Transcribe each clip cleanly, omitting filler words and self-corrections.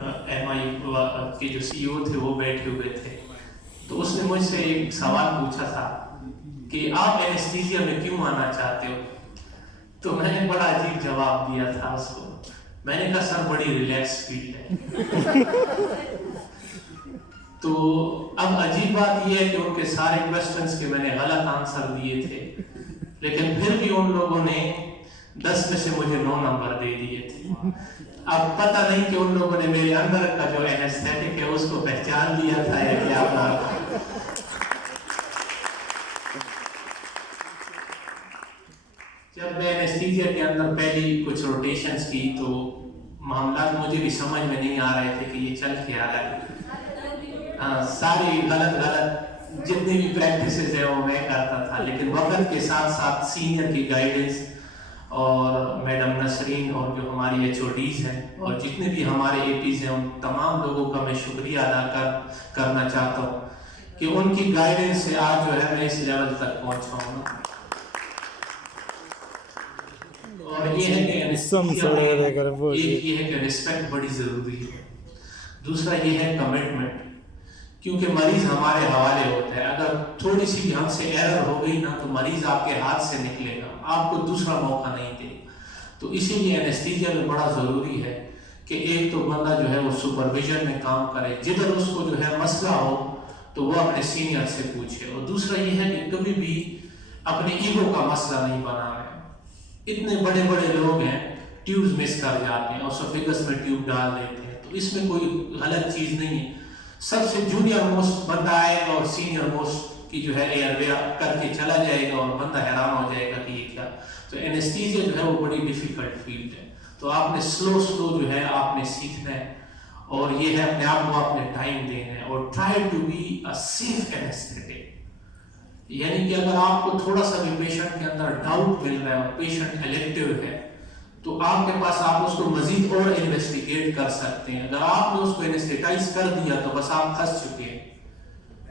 M آئی کے جو سی او تھے وہ بیٹھے ہوئے تھے، تو اس نے مجھ سے ایک سوال پوچھا تھا کہ آپ اینستھیزیا میں کیوں آنا چاہتے ہو؟ تو میں نے بڑا عجیب جواب دیا تھا اس کو. میں نے کہا سر بڑی ریلیکس فیلڈ ہے. تو اب عجیب بات یہ ہے کہ ان کے سارے کوسچنس کے میں نے غلط آنسر دیے تھے، لیکن پھر بھی ان لوگوں نے 10 میں سے مجھے 9 نمبر دے دیے تھے. اب پتہ نہیں کہ ان لوگوں نے میرے اندر کا جو اینستھیٹک ہے اس کو پہچان لیا تھا یا کیا بات. جب میں اینستھیزیا کے اندر پہلی کچھ روٹیشنز کی تو معاملات مجھے بھی سمجھ میں نہیں آ رہے تھے کہ یہ چل کیا رہا ہے. ساری غلط جتنی بھی پریکٹسز ہیں وہ میں کرتا تھا، لیکن وقت کے ساتھ ساتھ سینئر کی گائیڈنس اور میڈم نسرین اور جو ہماری ایچ او ڈیز ہیں اور جتنے بھی ہمارے اے پیز ہیں، ان تمام لوگوں کا میں شکریہ ادا کرنا چاہتا ہوں کہ ان کی گائیڈنس سے آج جو ہے میں اس لیول تک پہنچا ہوں. اور یہ ہے کہ رسپیکٹ بڑی ضروری ہے. دوسرا یہ ہے کمٹمنٹ، کیونکہ مریض ہمارے حوالے ہوتا ہے. اگر تھوڑی سی بھی ہم سے ایرر ہو گئی نا تو مریض آپ کے ہاتھ سے نکلے گا، آپ کو دوسرا موقع نہیں دے گا. تو اسی لیے اینستھیزیا میں بڑا ضروری ہے کہ ایک تو بندہ جو ہے وہ سپرویژن میں کام کرے، جدھر اس کو جو ہے مسئلہ ہو تو وہ اپنے سینئر سے پوچھے. اور دوسرا یہ ہے کہ کبھی بھی اپنے ایگو کا مسئلہ نہیں بنانا ہے. اتنے بڑے بڑے لوگ ہیں ٹیوبز مس کر جاتے ہیں اور اسوفیگس میں ٹیوب ڈال دیتے ہیں، تو اس میں کوئی غلط چیز نہیں ہے. سب سے جونیئر موسٹ بندہ آئے گا اور سینئر موسٹ کی جو ہے ایئر وے کر کے چلا جائے گا اور بندہ حیران ہو جائے گا کہ یہ کیا. تو اینستھیزیا جو ہے وہ بڑی ڈیفیکلٹ فیلڈ ہے. تو آپ نے سلو جو ہے آپ نے سیکھنا ہے، اور یہ ہے اپنے آپ کو اپنے ٹائم دینا ہے اور try to be a safe anaesthetic. یعنی کہ اگر آپ کو تھوڑا سا بھی پیشنٹ کے اندر ڈاؤٹ مل رہا ہے اور پیشنٹ الیکٹیو ہے تو آپ کے پاس آپ اس کو مزید اور انویسٹیگیٹ کر سکتے ہیں. اگر آپ نے اس کو اینستھیٹائز کر دیا تو بس آپ پھنس چکے ہیں،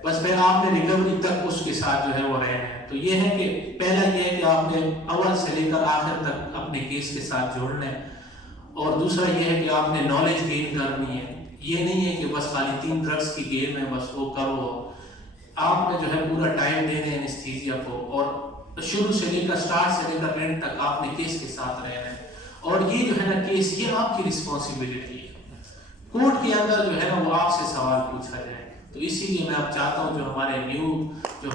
بس پھر آپ نے ریکوری تک اس کے ساتھ جو ہے وہ رہنا ہے. تو یہ ہے کہ پہلا یہ ہے کہ آپ نے اول سے لے کر آخر تک اپنے کیس کے ساتھ جوڑنا ہے، اور دوسرا یہ ہے کہ آپ نے نالج گین کرنی ہے. یہ نہیں ہے کہ بس خالی 3 ڈرگس کی گیم ہے بس وہ کرو. آپ نے جو ہے پورا ٹائم دینا ہے اینستھیزیا کو، اور شروع سے لے کر اسٹارٹ سے لے کر اینڈ تک آپ نے کیس کے ساتھ رہنا ہے. اور یہ جو ہے نا کیس یہ آپ کی رسپانسبلٹی ہے. کورٹ کے اندر جو ہے نا وہ آپ سے سوال پوچھا جائے. تو اسی لیے میں اب چاہتا ہوں جو ہمارے نیو جو